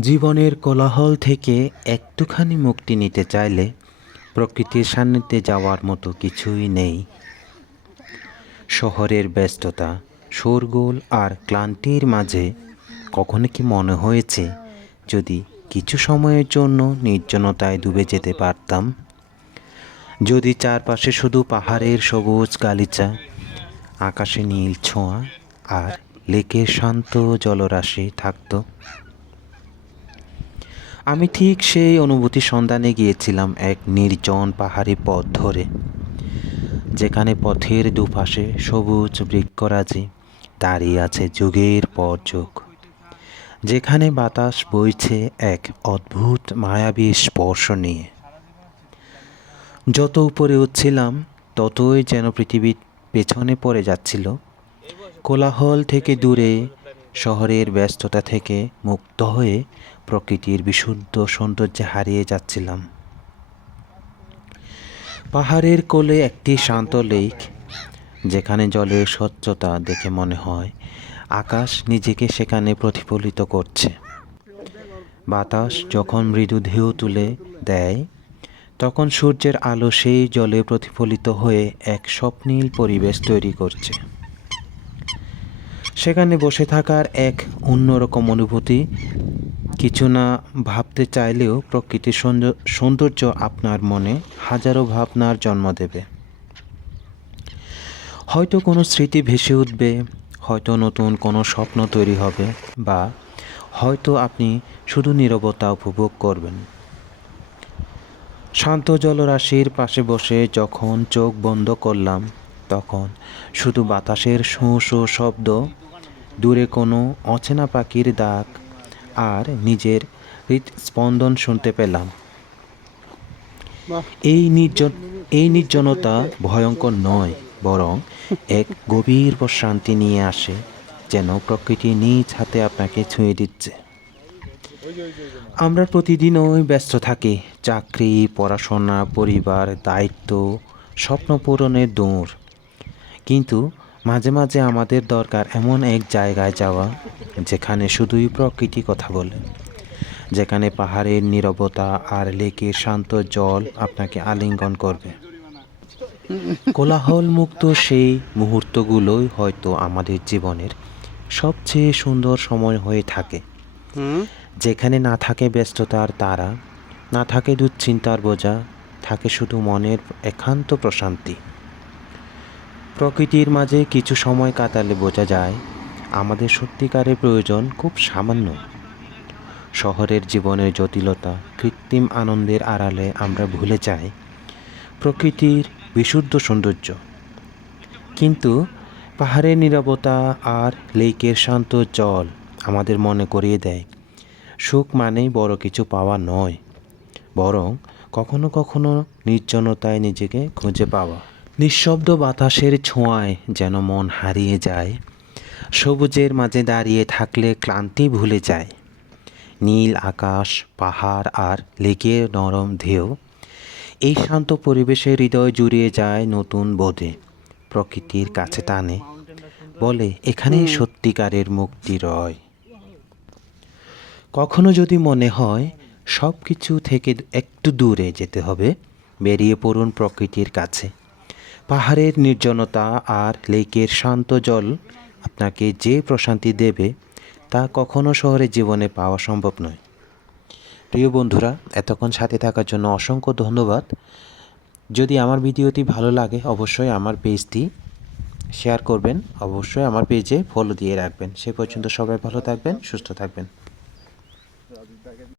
জীবনের কোলাহল থেকে একটুখানি মুক্তি নিতে চাইলে প্রকৃতির সান্নিধ্যে যাওয়ার মতো কিছুই নেই। শহরের ব্যস্ততা, শোরগোল আর ক্লান্তির মাঝে কখনো কি মনে হয়েছে যদি কিছু সময়ের জন্য নির্জনতায় ডুবে যেতে পারতাম? যদি চারপাশে শুধু পাহাড়ের সবুজ গালিচা, আকাশে নীল ছোঁয়া আর লেকের শান্ত জলরাশি থাকতো? আমি ঠিক সেই অনুভূতি সন্ধানে গিয়েছিলাম এক নির্জন পাহাড়ি পথ ধরে, যেখানে পথের দুপাশে সবুজ বৃক্ষরাজি দাঁড়িয়ে আছে যুগের পর যুগ, যেখানে বাতাস বইছে এক অদ্ভুত মায়াবী স্পর্শ নিয়ে। যত উপরে উঠছিলাম, ততই যেন পৃথিবীর পেছনে পড়ে যাচ্ছিল, কোলাহল থেকে দূরে, শহরের ব্যস্ততা থেকে মুক্ত হয়ে প্রকৃতির বিশুদ্ধ সৌন্দর্যে হারিয়ে যাচ্ছিলাম। পাহাড়ের কোলে একটি শান্ত লেক, যেখানে জলের স্বচ্ছতা দেখে মনে হয় আকাশ নিজেকে সেখানে প্রতিফলিত করছে। বাতাস যখন মৃদু ঢেউ তুলে দেয়, তখন সূর্যের আলো সেই জলে প্রতিফলিত হয়ে এক স্বপ্নীল পরিবেশ তৈরি করছে। সেখানে বসে থাকার এক অন্যরকম অনুভূতি কিছু না ভাবতে চাইলেও প্রকৃতির সৌন্দর্য আপনার মনে হাজারো ভাবনার জন্ম দেবে। হয়তো কোনো স্মৃতি ভেসে উঠবে, হয়তো নতুন কোনো স্বপ্ন তৈরি হবে, বা হয়তো আপনি শুধু নীরবতা উপভোগ করবেন। শান্ত জলরাশির পাশে বসে যখন চোখ বন্ধ করলাম, তখন শুধু বাতাসের শোঁ শোঁ শব্দ, দূরে কোনো অচেনা পাখির ডাক আর নিজের হৃদস্পন্দন শুনতে পেলাম। এই নির্জন এই নির্জনতা ভয়ঙ্কর নয় বরং এক গভীর প্রশান্তি নিয়ে আসে যেন প্রকৃতি নিজ হাতে আপনাকে ছুঁয়ে দিচ্ছে। আমরা প্রতিদিনই ব্যস্ত থাকি চাকরি পড়াশোনা পরিবার দায়িত্ব স্বপ্ন পূরণের দৌড় কিন্তু মাঝে মাঝে আমাদের দরকার এমন এক জায়গায় যাওয়া যেখানে শুধুই প্রকৃতি কথা বলে যেখানে পাহাড়ের নীরবতা আর লেকের শান্ত জল আপনাকে আলিঙ্গন করবে। কোলাহল মুক্ত সেই মুহূর্তগুলোই হয়তো আমাদের জীবনের সবচেয়ে সুন্দর সময় হয়ে থাকে। যেখানে না থাকে ব্যস্ততার তারা না থাকে দুশ্চিন্তার বোঝা থাকে শুধু মনের একান্ত প্রশান্তি। প্রকৃতির মাঝে কিছু সময় কাটালে বোঝা যায়, আমাদের সত্যিকারের প্রয়োজন খুব সামান্য। শহরের জীবনের জটিলতা, কৃত্রিম আনন্দের আড়ালে আমরা ভুলে যাই, প্রকৃতির বিশুদ্ধ সৌন্দর্য। কিন্তু পাহাড়ের নীরবতা আর লেকের শান্ত জল আমাদের মনে করিয়ে দেয়, সুখ মানেই বড় কিছু পাওয়া নয়, বরং কখনো কখনো নির্জনতায় নিজেকে খুঁজে পাওয়া। নিঃশব্দ বাতাসের ছোঁয়ায় যেন মন হারিয়ে যায়। সবুজের মাঝে দাঁড়িয়ে থাকলে ক্লান্তি ভুলে যায়। নীল আকাশ, পাহাড় আর লেকের নরম ঢেউ, এই শান্ত পরিবেশে হৃদয় জুড়িয়ে যায় নতুন বোধে। প্রকৃতির কাছে টানে, বলে, এখানেই সত্যিকারের মুক্তি রয়। কখনো যদি মনে হয় সব কিছু থেকে একটু দূরে যেতে হবে, বেরিয়ে পড়ুন প্রকৃতির কাছে। পাহাড়ের নির্জনতা আর লেকের শান্ত জল আপনাকে যে প্রশান্তি দেবে তা কখনো শহরের জীবনে পাওয়া সম্ভব নয়। প্রিয় বন্ধুরা, এতক্ষণ সাথে থাকার জন্য অসংখ্য ধন্যবাদ। যদি আমার ভিডিওটি ভালো লাগে, অবশ্যই আমার পেজটি শেয়ার করবেন। অবশ্যই আমার পেজে ফলো দিয়ে রাখবেন। সে পর্যন্ত সবাই ভালো থাকবেন, সুস্থ থাকবেন।